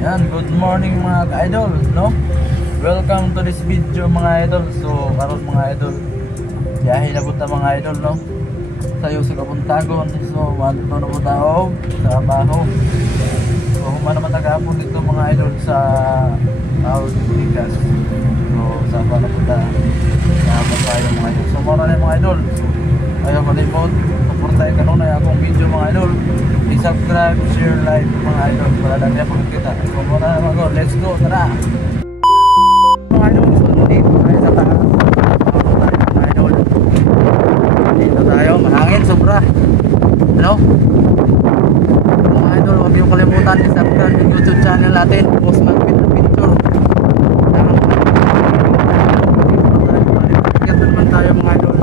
Yan, good morning mga ka-idol, no? Welcome to this video mga idol. So, karon mga idol, biyahe na punta mga idol, no? Sayo sa Kabuntagon. So, madto na po tao sa trabaho. So, humana naman tagapon dito mga idol sa Taos, Likas. So, sa na punta nakapon tayo mga idol. So, mara na mga idol. Ayaw kalimot, support tayo kanunay akong video mga idol. I-subscribe, share, like mga idol para dami ang pagkita. So muna na mga idol, let's go, tara! Mga idol, so dito tayo sa taas. Mga idol, dito tayo, mahangin, sobra. Ano? Mga idol, huwag yung kalimutan i-subscribe yung YouTube channel natin, Boss Marvin Adventure. Kaya naman tayo mga idol.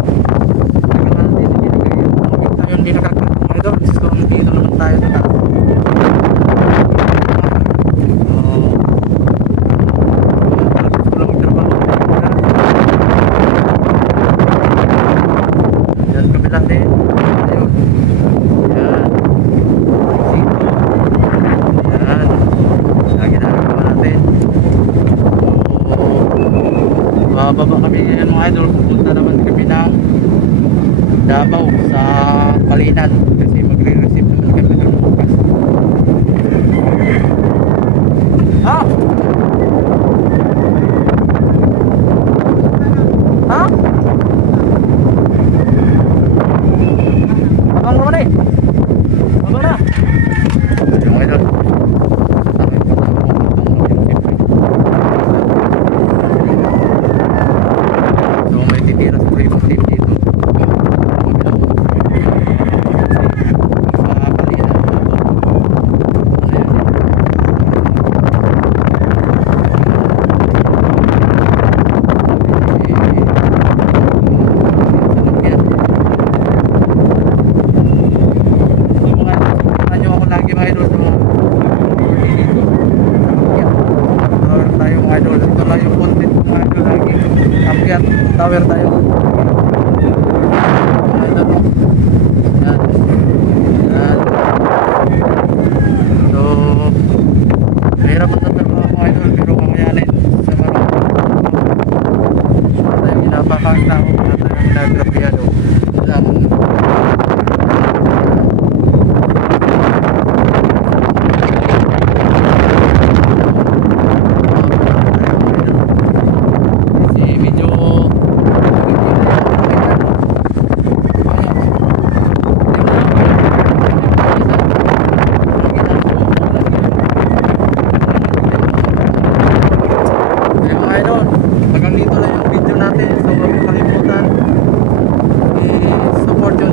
Hindi nakakita mga idol, so dito naman tayo sa taas. Yan, kabilang din. Ayun. Yan. Yan. Lagi na ginagawa natin. Bababa kami ngayon mga idol, pupunta naman kami ng Davao sa Palinan kasi magre-receive naman kami ng bukas. Ha? Ha? Abang naman eh. Abang na. Yung idol. So may titira sa pribang team dito. Tower tayo. Yan. Yan. So, mahirap ang tatrabaho mga idol pero kakayanin sa marong. Wala tayong inapakang tao, wala tayong inagrapiyado.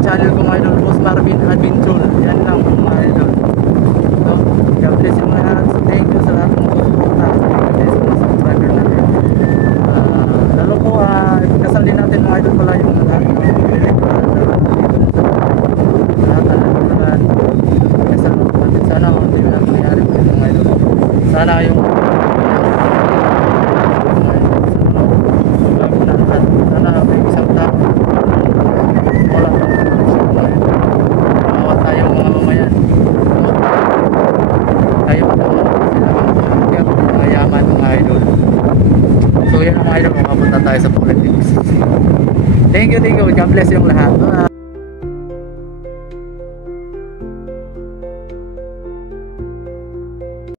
Channel ko mga idol, Boss Marvin Adventure. Yan lang mga idol. So, God bless yung lahat. Thank you sa lahat ng susuporta. God bless mga subscriber natin. Lalo po, kasal din natin mga idol pala yung lahat. Lahat na kasal natin. Sana hindi mo lang nangyari po mga idol. Sana yung sana may isang tao wala bawat tayo mga mamayan tayo mga yaman mga idol. So yan mga idol, makapunta tayo sa politics. Thank you, God bless yung lahat.